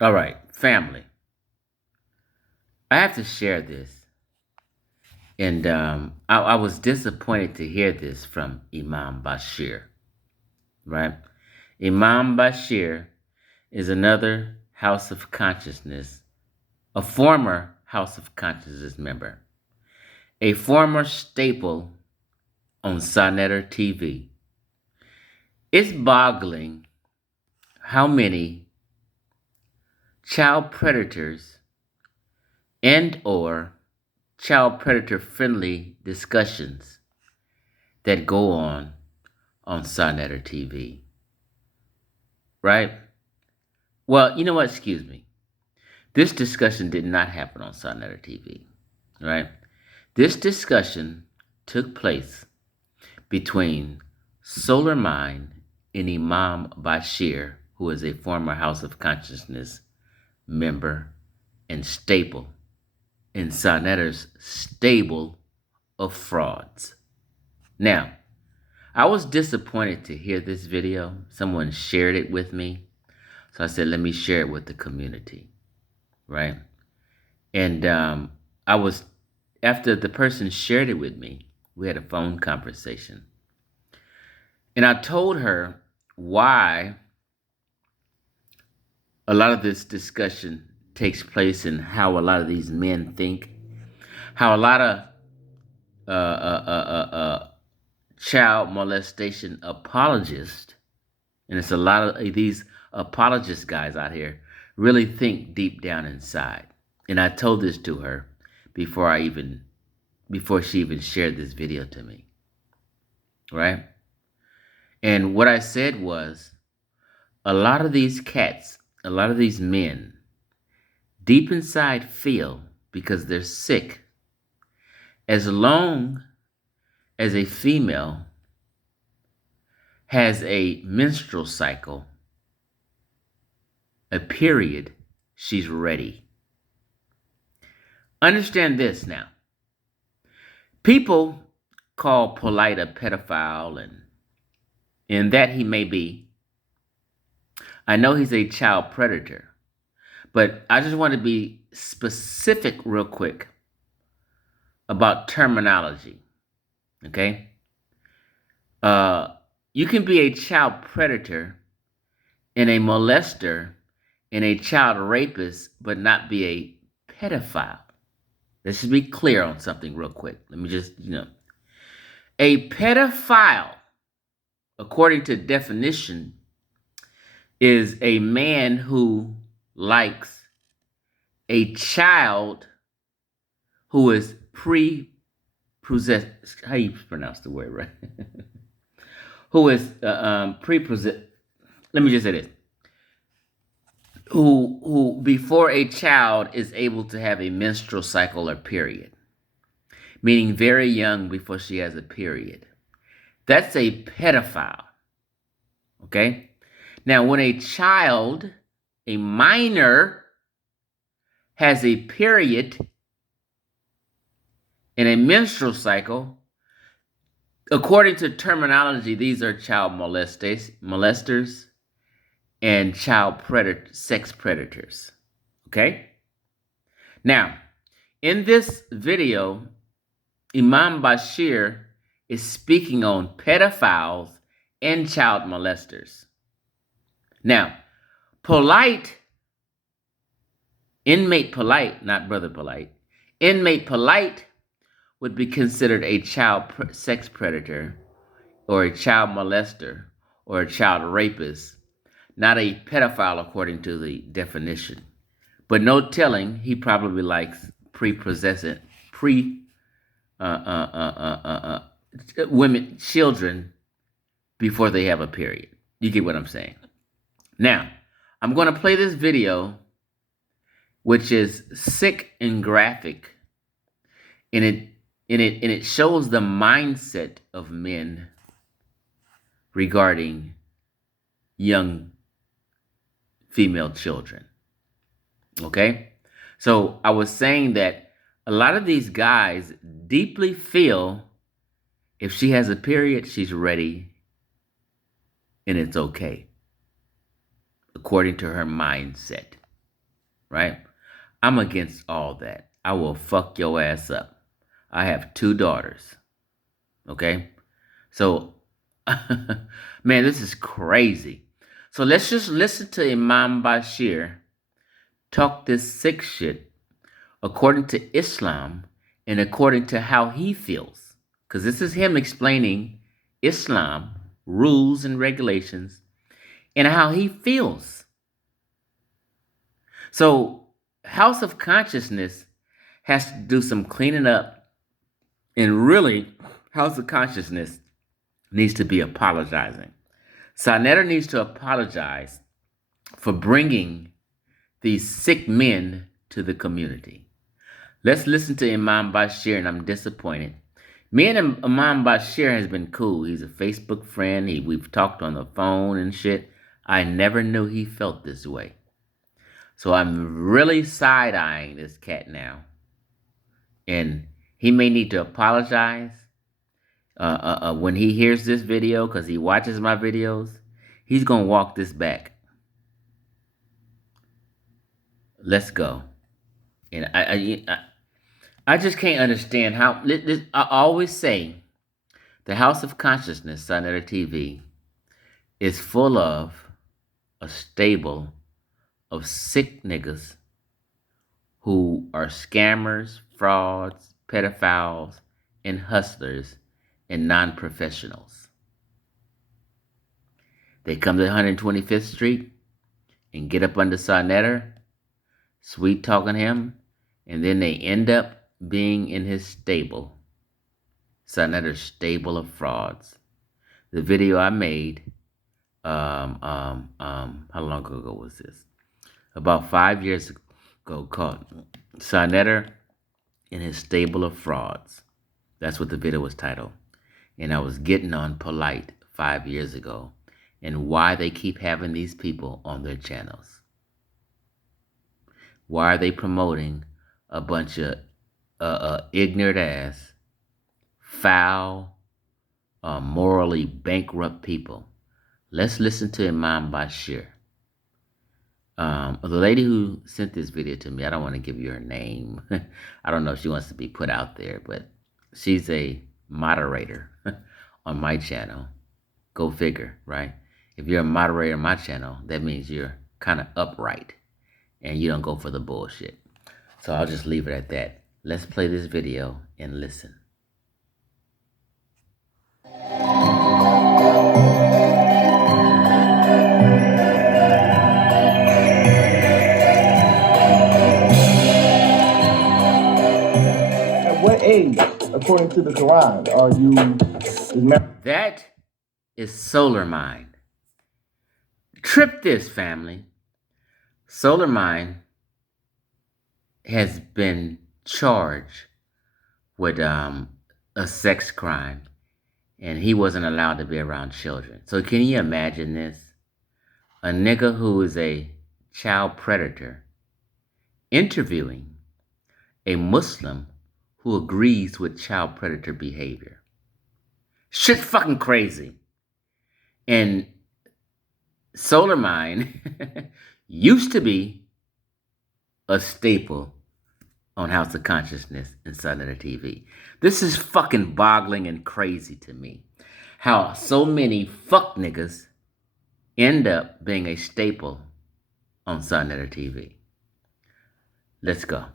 All right, family. I have to share this. And I was disappointed to hear this from Imam Bashir, right? Imam Bashir is another House of Consciousness, a former House of Consciousness member, a former staple on SaNeter TV. It's boggling how many child predators and/or child predator friendly discussions that go on SaNeter TV, right? Well, you know what? Excuse me. This discussion did not happen on SaNeter TV, right? This discussion took place between Solar Mind and Imam Bashir, who is a former House of Consciousness member and staple in SaNeter's stable of frauds. Now, I was disappointed to hear this video. Someone shared it with me. So I said, let me share it with the community, right? And after the person shared it with me, we had a phone conversation. And I told her why a lot of this discussion takes place and how a lot of these men think, how a lot of child molestation apologists, and it's a lot of these apologist guys out here, really think deep down inside. And I told this to her before she even shared this video to me, right? And what I said was, a lot of these cats, a lot of these men, deep inside feel, because they're sick, as long as a female has a menstrual cycle, a period, she's ready. Understand this now. People call Polite a pedophile, and that he may be. I know he's a child predator, but I just want to be specific real quick about terminology, okay? You can be a child predator and a molester and a child rapist, but not be a pedophile. Let's just be clear on something real quick. Let me just, a pedophile, according to definition, is a man who likes a child who is pre-possessed. How you pronounce the word, right? Who is pre-possessed. Let me just say this. Who before a child is able to have a menstrual cycle or period, meaning very young before she has a period. That's a pedophile, okay? Now, when a child, a minor, has a period and a menstrual cycle, according to terminology, these are child molesters and sex predators, okay? Now, in this video, Imam Bashir is speaking on pedophiles and child molesters. Now, inmate Polite, not Brother Polite, inmate Polite would be considered a child sex predator or a child molester or a child rapist, not a pedophile according to the definition. But no telling, he probably likes women, children before they have a period. You get what I'm saying? Now, I'm going to play this video, which is sick and graphic, and it shows the mindset of men regarding young female children. Okay? So I was saying that a lot of these guys deeply feel if she has a period, she's ready and it's okay, according to her mindset. right? I'm against all that. I will fuck your ass up. I have 2 daughters, okay? So, man, this is crazy. So let's just listen to Imam Bashir talk this sick shit according to Islam and according to how he feels. Because this is him explaining Islam, rules and regulations, and how he feels. So, House of Consciousness has to do some cleaning up, and really, House of Consciousness needs to be apologizing. SaNeter needs to apologize for bringing these sick men to the community. Let's listen to Imam Bashir, and I'm disappointed. Me and Imam Bashir has been cool. He's a Facebook friend. We've talked on the phone and shit. I never knew he felt this way. So I'm really side-eyeing this cat now. And he may need to apologize when he hears this video, because he watches my videos. He's going to walk this back. Let's go. And I just can't understand how... I always say the House of Consciousness, SaNeter TV, is full of a stable of sick niggas who are scammers, frauds, pedophiles, and hustlers and non-professionals. They come to 125th Street and get up under SaNeter, sweet talking him, and then they end up being in his stable, SaNeter's stable of frauds. The video I made, how long ago was this? About 5 years ago, called SaNeter and his stable of frauds. That's what the video was titled. And I was getting on Polite 5 years ago and why they keep having these people on their channels. Why are they promoting a bunch of ignorant ass, foul, morally bankrupt people? Let's listen to Imam Bashir. The lady who sent this video to me, I don't want to give you her name. I don't know if she wants to be put out there, but she's a moderator on my channel. Go figure, right? If you're a moderator on my channel, that means you're kind of upright and you don't go for the bullshit. So I'll just leave it at that. Let's play this video and listen. What age, according to the Quran, are you married? That is Solar Mind. Trip this, family. Solar Mind has been charged with a sex crime, and he wasn't allowed to be around children. So can you imagine this? A nigga who is a child predator interviewing a Muslim who agrees with child predator behavior. Shit's fucking crazy. And Solar Mind used to be a staple on House of Consciousness and SaNeter TV. This is fucking boggling and crazy to me. How so many fuck niggas end up being a staple on SaNeter TV. Let's go.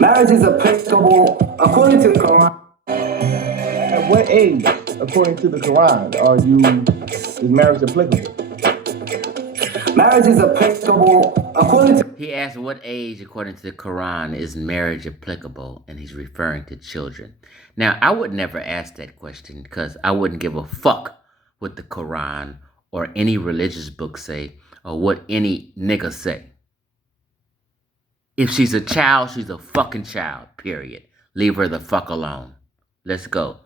Marriage is applicable according to the Quran. At what age, according to the Quran, is marriage applicable? Marriage is applicable according to... He asked what age, according to the Quran, is marriage applicable, and he's referring to children. Now, I would never ask that question because I wouldn't give a fuck what the Quran or any religious book say or what any nigga say. If she's a child, she's a fucking child, period. Leave her the fuck alone. Let's go.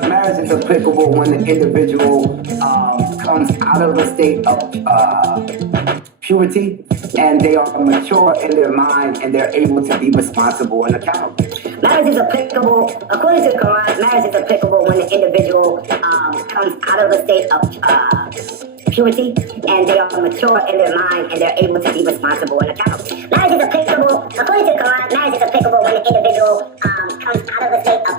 Marriage is applicable when the individual comes out of a state of purity and they are mature in their mind and they're able to be responsible and accountable. Marriage is applicable, according to the Quran, marriage is applicable when the individual comes out of a state of purity, and they are mature in their mind, and they're able to be responsible and accountable. Marriage is applicable, according to the Quran, marriage is applicable when the individual comes out of a state of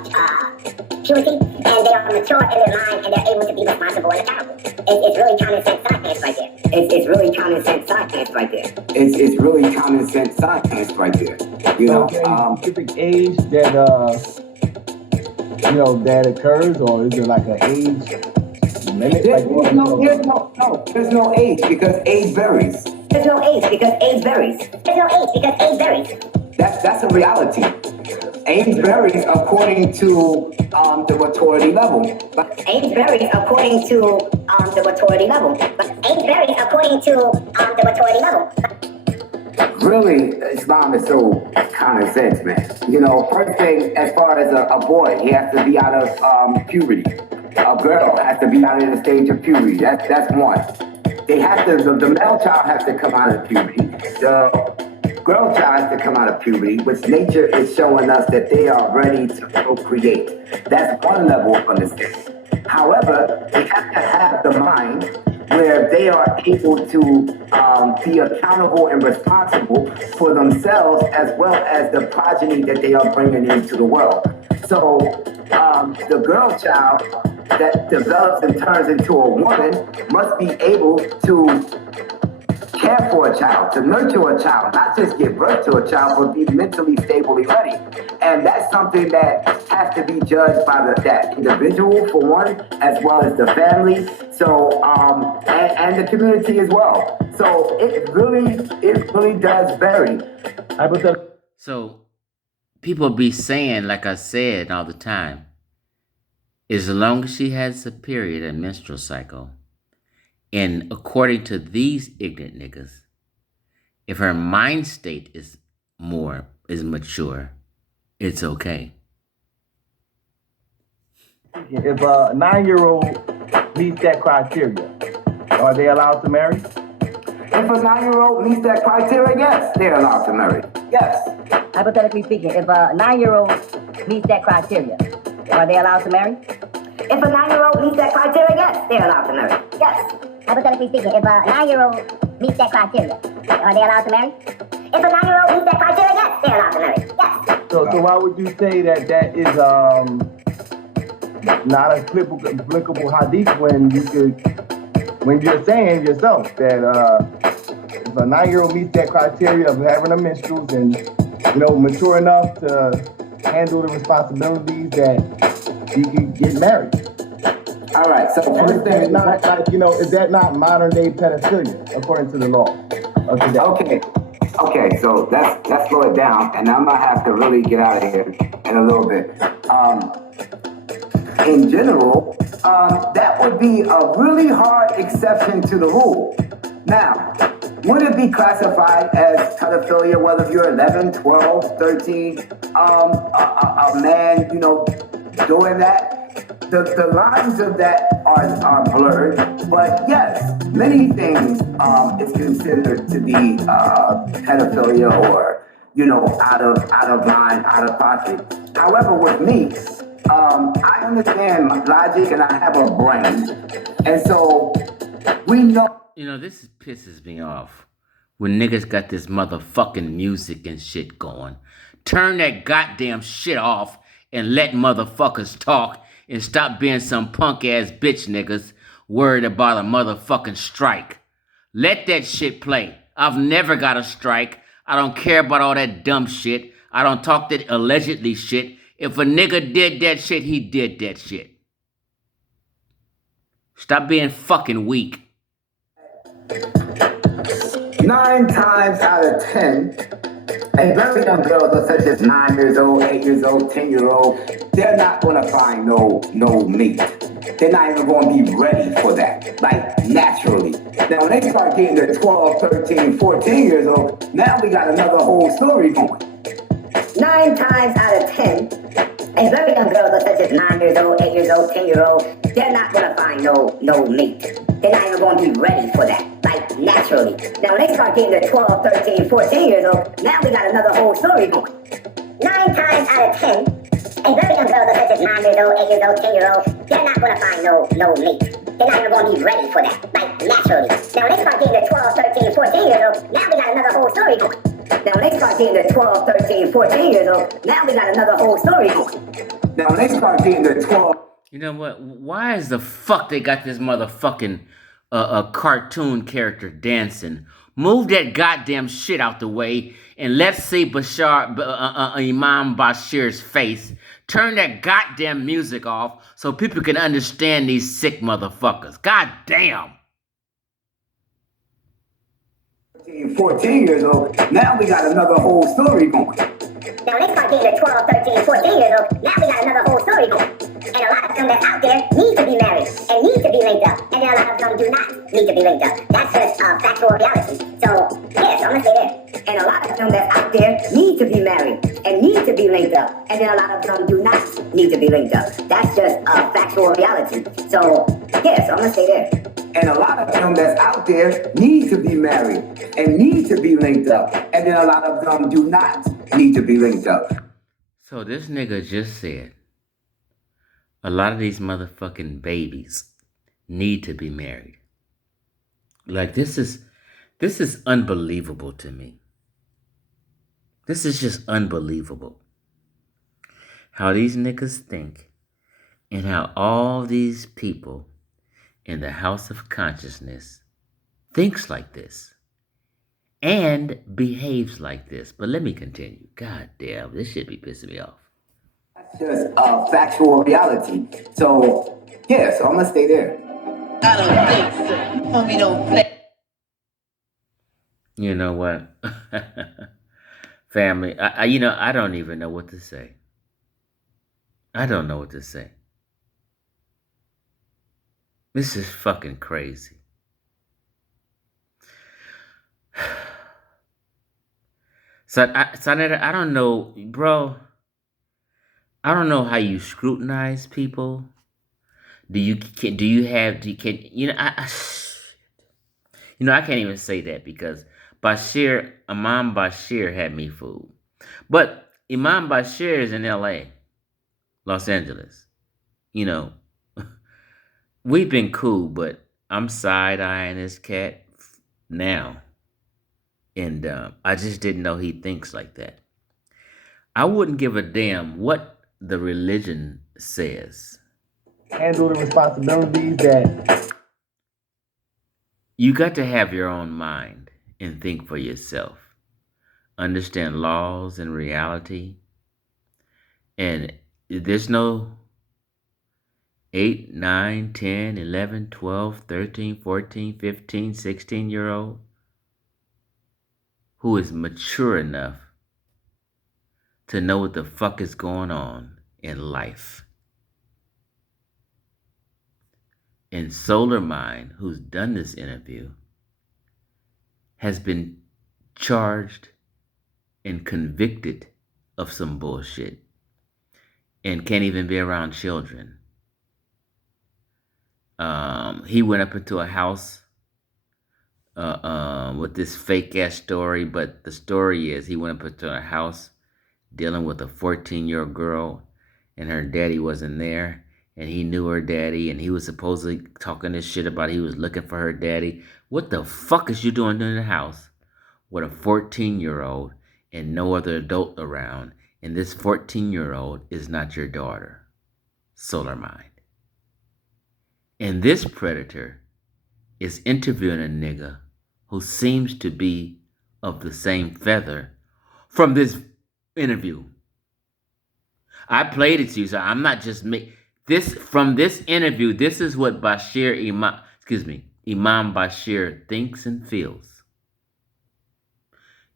purity, and they are mature in their mind, and they're able to be responsible and accountable. It's really common sense science right there. It's really common sense science right there. It's really common sense science right there. You know, is there a specific age that that occurs, or is there like an age limit? there's no age because age varies. There's no age because age varies. There's no age because age varies. That's a reality. Age varies according to the maturity level. But Age varies according to the maturity level. Age varies according to the maturity level. really, Islam is so common sense, man. You know, first thing, as far as a boy, he has to be out of puberty. A girl has to be out of the stage of puberty. That's one. They have to. The male child has to come out of puberty. The girl child has to come out of puberty, which nature is showing us that they are ready to procreate. That's one level of understanding. However, they have to have the mind where they are able to be accountable and responsible for themselves as well as the progeny that they are bringing into the world. So the girl child that develops and turns into a woman must be able to care for a child, to nurture a child, not just give birth to a child, but be mentally stably ready. And that's something that has to be judged by that individual, for one, as well as the family, so and the community as well. So it really does vary. So people be saying, like I said all the time, as long as she has a period, a menstrual cycle, and according to these ignorant niggas, if her mind state is mature, it's okay. If a 9-year-old meets that criteria, are they allowed to marry? If a 9-year-old meets that criteria, yes, they're allowed to marry. Yes. Hypothetically speaking, if a 9-year-old meets that criteria, are they allowed to marry? If a 9-year-old meets that criteria, yes, they're allowed to marry. Yes. Hypothetically speaking, if a 9-year-old meets that criteria, are they allowed to marry? If a 9-year-old meets that criteria, yes, they're allowed to marry. Yes. So why would you say that is not a applicable hadith when you're saying yourself that if a 9-year-old meets that criteria of having a menstruals and mature enough to handle the responsibilities, that he can get married? All right. So first thing, is that not modern day pedophilia according to the law of today? Okay. So let's slow it down, and I'm gonna have to really get out of here in a little bit. In general, that would be a really hard exception to the rule. Now, would it be classified as pedophilia, whether if you're 11, 12, 13, a man, doing that? The lines of that are blurred, but yes, many things is considered to be pedophilia or out of line, out of pocket. However, with me, I understand my logic and I have a brain, and so we know. This pisses me off when niggas got this motherfucking music and shit going. Turn that goddamn shit off and let motherfuckers talk and stop being some punk ass bitch niggas worried about a motherfucking strike. Let that shit play. I've never got a strike. I don't care about all that dumb shit. I don't talk that allegedly shit. If a nigga did that shit, he did that shit. Stop being fucking weak. 9 times out of 10, a very young girl such as 9 years old, 8 years old, 10-year-old, they're not gonna find no mate. They're not even gonna be ready for that, like naturally. Now when they start getting to 12, 13, 14 years old, now we got another whole story going. 9 times out of 10, a very young girl such as 9 years old, 8 years old, 10-year-old, they're not gonna find no mate. They're not even gonna be ready for that, like naturally. Now when they start getting to 12, 13, 14 years old, now we got another whole story going. 9 times out of 10, a very young girl such as 9 years old, 8 years old, 10-year-old, they're not gonna find no mate. They're not even gonna be ready for that, like naturally. Now when they start getting to 12, 13, 14 years old, now we got another whole story going. Now when they start getting to 12, 13, 14 years old, now we got another whole story going. Now when they start getting to 12. You know what? Why is the fuck they got this motherfucking cartoon character dancing? Move that goddamn shit out the way and let's see Imam Bashir's face. Turn that goddamn music off so people can understand these sick motherfuckers. God damn. 14 years old, now we got another whole story going. Now when they start getting to 12, 13, 14 years old, now we got another whole story going. And a lot of them that's out there need to be married and need to be linked up. And then a lot of them do not need to be linked up. That's just factual reality. So, yes, I'm going to say that. And a lot of them that's out there need to be married and need to be linked up. And then a lot of them do not need to be linked up. That's just factual reality. So, yes, I'm going to say that. And a lot of them that's out there need to be married and need to be linked up. And then a lot of them do not need to be linked up. So this nigga just said a lot of these motherfucking babies need to be married. Like this is unbelievable to me. This is just unbelievable. How these niggas think and how all these people in the house of consciousness thinks like this and behaves like this. But let me continue. God damn, this shit be pissing me off. That's just factual reality. So, yeah, so I'm going to stay there. I don't think so. Homie don't play. You know what? Family, I don't even know what to say. I don't know what to say. This is fucking crazy. SaNeter, I don't know, bro. I don't know how you scrutinize people. I can't even say that because Imam Bashir had me fooled. But Imam Bashir is in LA, Los Angeles. You know, we've been cool, but I'm side-eyeing this cat now. And I just didn't know he thinks like that. I wouldn't give a damn what the religion says. Handle the responsibilities that... You got to have your own mind and think for yourself. Understand laws and reality. And there's no 8, 9, 10, 11, 12, 13, 14, 15, 16-year-old who is mature enough to know what the fuck is going on in life. And Solar Mind, who's done this interview, has been charged and convicted of some bullshit and can't even be around children. He went up into a house with this fake ass story, but the story is he went up into a house dealing with a 14-year-old girl and her daddy wasn't there and he knew her daddy and he was supposedly talking this shit about he was looking for her daddy. What the fuck is you doing in the house with a 14-year-old and no other adult around, and this 14-year-old is not your daughter? Solar Mind. And this predator is interviewing a nigga who seems to be of the same feather from this interview. I played it to you, so I'm not just from this interview. This is what Imam Bashir thinks and feels.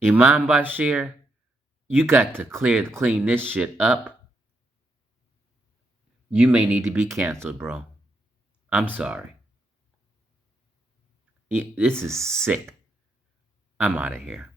Imam Bashir, you got to clean this shit up. You may need to be canceled, bro. I'm sorry. This is sick. I'm out of here.